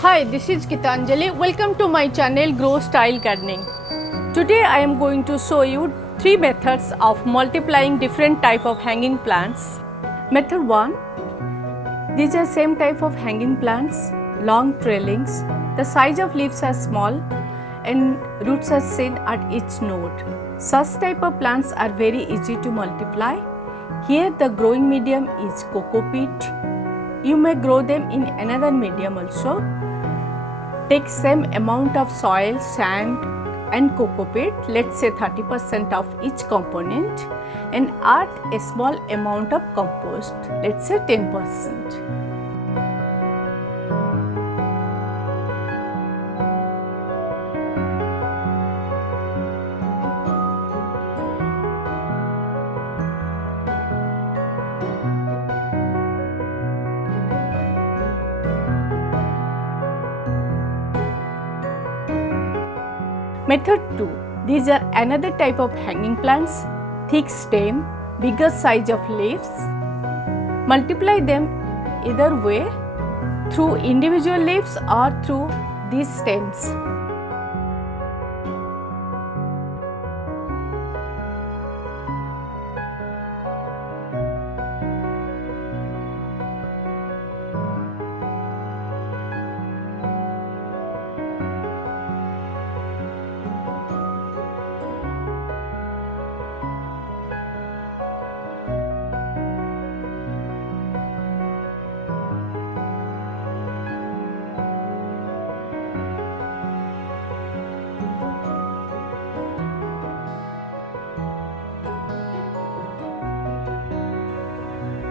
Hi, this is Gitanjali. Welcome to my channel Grow Style Gardening. Today I am going to show you 3 methods of multiplying different type of hanging plants. Method 1. These are same type of hanging plants, long trailings. The size of leaves are small and roots are seen at each node. Such type of plants are very easy to multiply. Here the growing medium is coco peat. You may grow them in another medium also. Take same amount of soil, sand and coco peat, let's say 30% of each component, and add a small amount of compost, let's say 10%. Method 2. These are another type of hanging plants, thick stem, bigger size of leaves. Multiply them either way, through individual leaves or through these stems.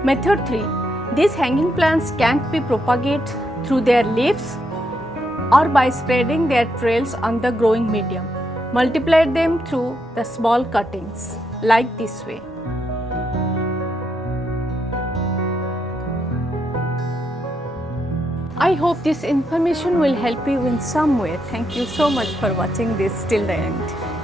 Method 3. These hanging plants can't be propagated through their leaves or by spreading their trails on the growing medium. Multiply them through the small cuttings, like this way. I hope this information will help you in some way. Thank you so much for watching this till the end.